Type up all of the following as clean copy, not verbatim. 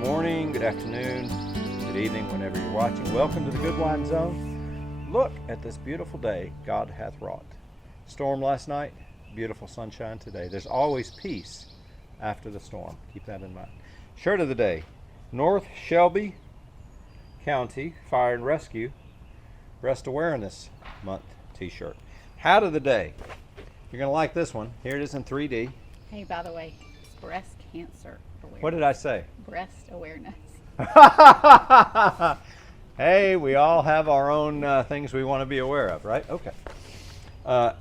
morning, good afternoon, good evening, whenever you're watching. Welcome to the Good Wine Zone. Look at this beautiful day God hath wrought. Storm last night, beautiful sunshine today. There's always peace after the storm. Keep that in mind. Shirt of the day, North Shelby County Fire and Rescue Breast Awareness Month t-shirt. Hat of the day. You're going to like this one. Here it is in 3D. Hey, by the way, it's breast cancer awareness. What did I say? Breast awareness. Hey, we all have our own things we want to be aware of, right? Okay.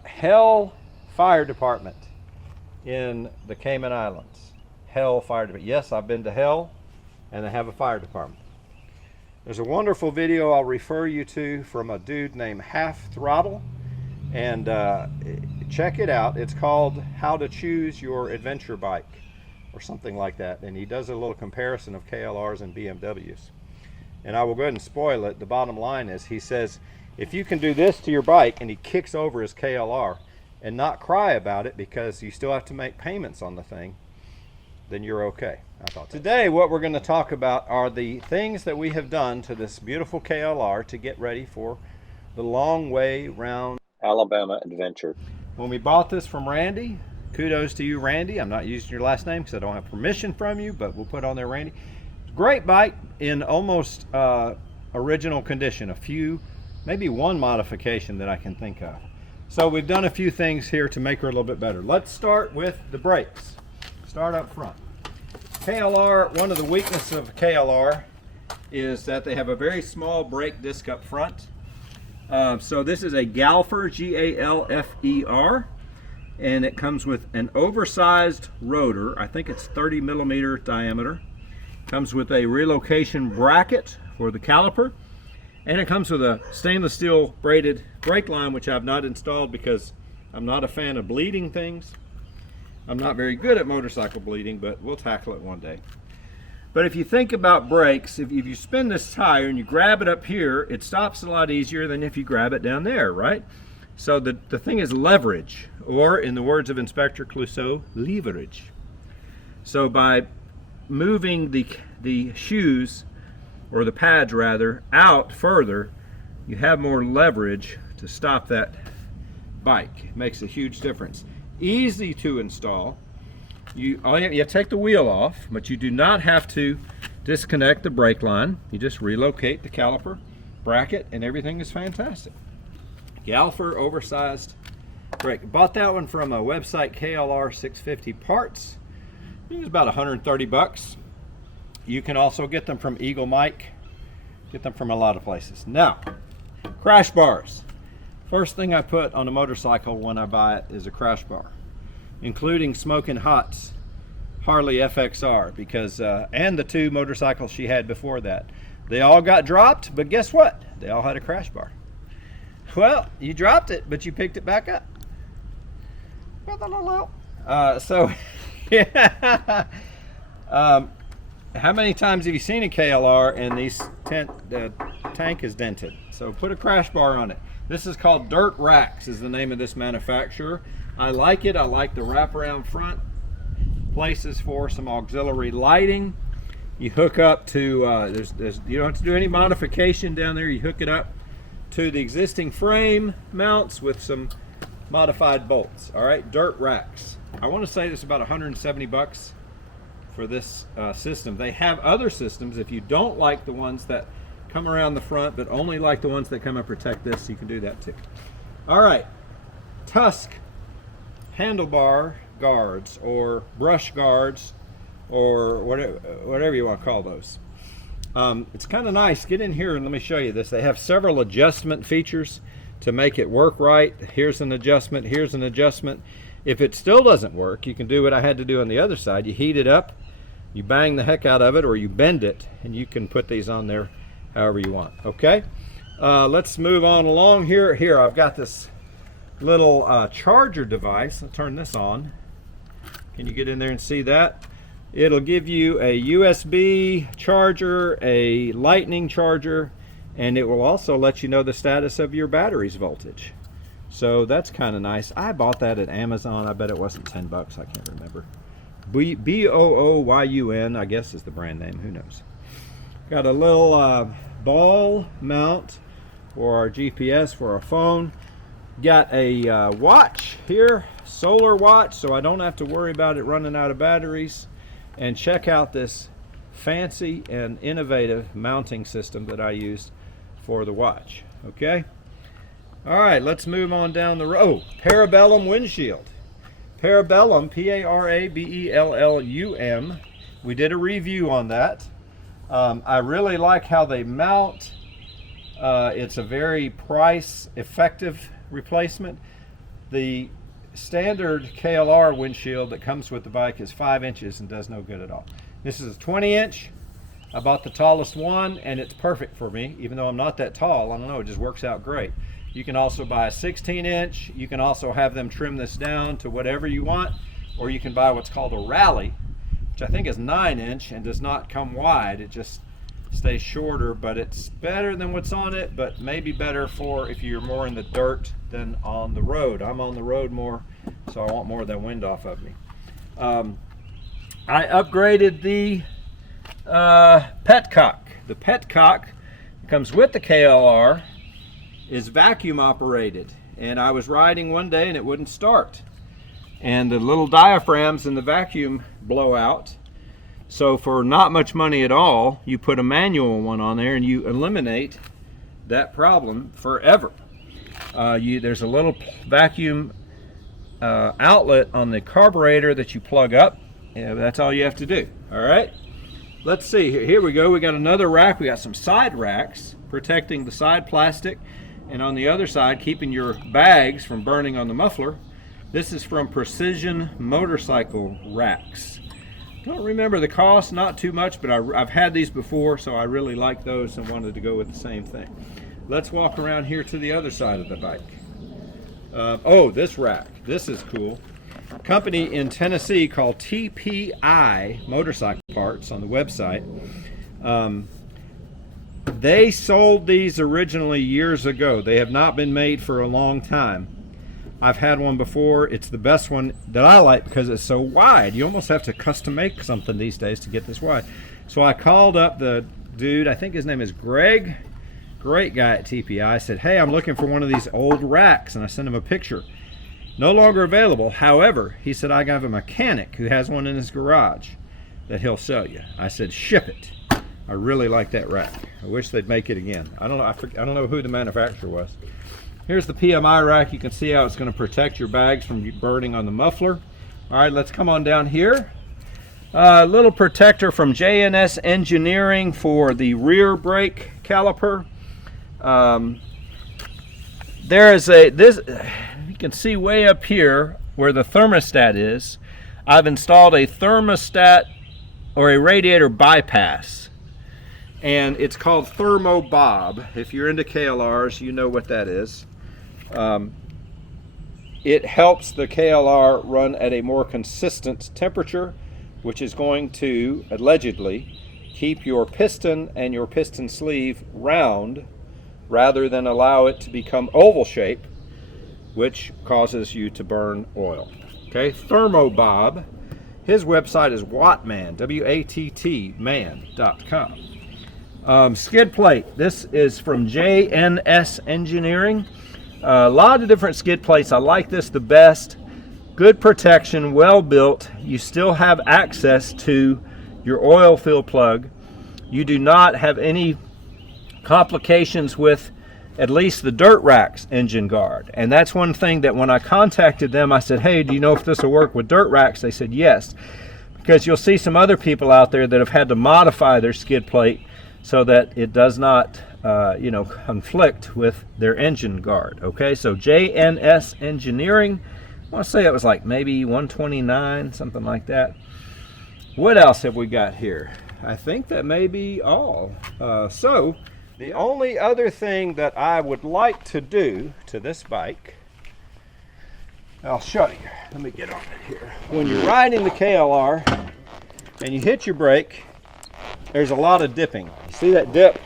Hell Fire Department in the Cayman Islands. Hell Fire Department. Yes, I've been to Hell, and they have a fire department. There's a wonderful video I'll refer you to from a dude named Half Throttle, and check it out. It's called How to Choose Your Adventure Bike, or something like that, and he does a little comparison of KLRs and BMWs. And I will go ahead and spoil it. The bottom line is, he says, if you can do this to your bike, and he kicks over his KLR, and not cry about it because you still have to make payments on the thing, then you're okay. I thought today what we're going to talk about are the things that we have done to this beautiful KLR to get ready for the long way round Alabama adventure. When we bought this from Randy, kudos to you, Randy. I'm not using your last name because I don't have permission from you, but we'll put on there Randy. Great bike in almost original condition. A few, maybe one modification that I can think of. So we've done a few things here to make her a little bit better. Let's start with the brakes. Start up front. KLR, one of the weaknesses of KLR is that they have a very small brake disc up front. So this is a Galfer, G-A-L-F-E-R, and it comes with an oversized rotor. I think it's 30 millimeter diameter. Comes with a relocation bracket for the caliper, and it comes with a stainless steel braided brake line, which I've not installed because I'm not a fan of bleeding things. I'm not very good at motorcycle bleeding, but we'll tackle it one day. But if you think about brakes, if you spin this tire and you grab it up here, it stops a lot easier than if you grab it down there, right? So the thing is leverage, or in the words of Inspector Clouseau, leverage. So by moving the shoes, or the pads rather, out further, you have more leverage to stop that bike. It makes a huge difference. Easy to install. You take the wheel off, but you do not have to disconnect the brake line. You just relocate the caliper bracket and everything is fantastic. Galfer oversized brake. Bought that one from a website, KLR650 Parts. I think it's about 130 bucks. You can also get them from Eagle Mike. Get them from a lot of places. Now, crash bars. First thing I put on a motorcycle when I buy it is a crash bar, including Smokin' Hot's Harley FXR, because and the two motorcycles she had before that. They all got dropped, but guess what? They all had a crash bar. Well, you dropped it, but you picked it back up. So, yeah. How many times have you seen a KLR and the tank is dented? So put a crash bar on it. This is called Dirtracks, is the name of this manufacturer. I like it. I like the wraparound front. Places for some auxiliary lighting. You hook up to, you don't have to do any modification down there. You hook it up to the existing frame mounts with some modified bolts. All right, Dirtracks. I want to say this is about 170 bucks for this system. They have other systems. If you don't like the ones that come around the front, but only like the ones that come and protect this, you can do that too. All right, Tusk handlebar guards, or brush guards, or whatever you want to call those. It's kind of nice. Get in here and let me show you this. They have several adjustment features to make it work right. Here's an adjustment, here's an adjustment. If it still doesn't work, you can do what I had to do on the other side. You heat it up, you bang the heck out of it, or you bend it, and you can put these on there however you want. Okay, let's move on along here. Here, I've got this little charger device. I'll turn this on. Can you get in there and see that? It'll give you a USB charger, a lightning charger, and it will also let you know the status of your battery's voltage. So that's kind of nice. I bought that at Amazon. I bet it wasn't 10 bucks. I can't remember. Booyun, I guess is the brand name, who knows. Got a little ball mount for our GPS for our phone. Got a watch here, solar watch, so I don't have to worry about it running out of batteries. And check out this fancy and innovative mounting system that I used for the watch. Okay, all right, let's move on down the road. Parabellum windshield. Parabellum, P-A-R-A-B-E-L-L-U-M. We did a review on that. I really like how they mount. It's a very price effective replacement. The standard KLR windshield that comes with the bike is 5 inches and does no good at all. This is a 20-inch. I bought the tallest one and it's perfect for me, even though I'm not that tall. I don't know, it just works out great. You can also buy a 16-inch. You can also have them trim this down to whatever you want, or you can buy what's called a rally, which I think is 9-inch and does not come wide. It just stays shorter, but it's better than what's on it, but maybe better for if you're more in the dirt than on the road. I'm on the road more, so I want more of that wind off of me. I upgraded the Petcock. The Petcock comes with the KLR, is vacuum operated, and I was riding one day and it wouldn't start, and the little diaphragms in the vacuum blow out. So for not much money at all, you put a manual one on there and you eliminate that problem forever. There's a little vacuum outlet on the carburetor that you plug up. Yeah, that's all you have to do. All right, let's see. Here we go. We got another rack. We got some side racks protecting the side plastic, and on the other side keeping your bags from burning on the muffler. This is from Precision Motorcycle Racks. Don't remember the cost, not too much, but I've had these before, so I really like those and wanted to go with the same thing. Let's walk around here to the other side of the bike. Oh, this rack. This is cool. A company in Tennessee called TPI Motorcycle Parts on the website. They sold these originally years ago. They have not been made for a long time. I've had one before. It's the best one that I like because it's so wide. You almost have to custom make something these days to get this wide. So I called up the dude, I think his name is Greg, great guy at TPI. I said, hey, I'm looking for one of these old racks, and I sent him a picture. No longer available. However, he said, I have a mechanic who has one in his garage that he'll sell you. I said, ship it. I really like that rack. I wish they'd make it again. I don't know who the manufacturer was. Here's the PMI rack. You can see how it's going to protect your bags from burning on the muffler. All right, let's come on down here. A little protector from JNS Engineering for the rear brake caliper. There is this, you can see way up here where the thermostat is. I've installed a thermostat or a radiator bypass, and it's called Thermobob. If you're into KLRs, you know what that is. It helps the KLR run at a more consistent temperature, which is going to allegedly keep your piston and your piston sleeve round rather than allow it to become oval shape, which causes you to burn oil. Okay, Thermobob. His website is Wattman, W-A-T-T man.com. Skid plate. This is from JNS Engineering. A lot of different skid plates. I like this the best. Good protection, well built. You still have access to your oil fill plug. You do not have any complications with at least the Dirtracks engine guard. And that's one thing that when I contacted them, I said, hey, do you know if this will work with Dirtracks? They said yes, because you'll see some other people out there that have had to modify their skid plate so that it does not conflict with their engine guard. Okay, so JNS Engineering, I want to say it was like maybe 129, something like that. What else have we got here? I think that may be all. So the only other thing that I would like to do to this bike, I'll show you. Let me get on it here. When you're riding the KLR and you hit your brake, there's a lot of dipping. You see that dip?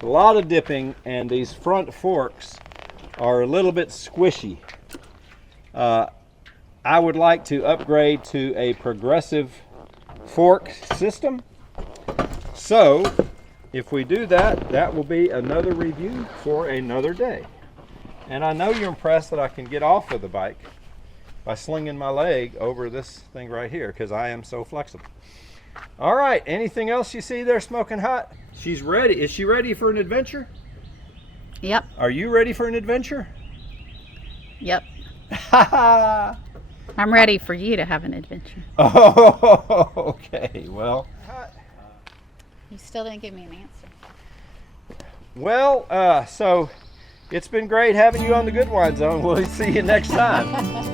A lot of dipping, and these front forks are a little bit squishy. I would like to upgrade to a progressive fork system. So if we do that, that will be another review for another day. And I know you're impressed that I can get off of the bike by slinging my leg over this thing right here, because I am so flexible. All right, anything else you see there smoking hot? She's ready. Is she ready for an adventure? Yep. Are you ready for an adventure? Yep. Ha I'm ready for you to have an adventure. Oh, okay. Well, You still didn't give me an answer. so it's been great having you on the Good Wine Zone. We'll see you next time.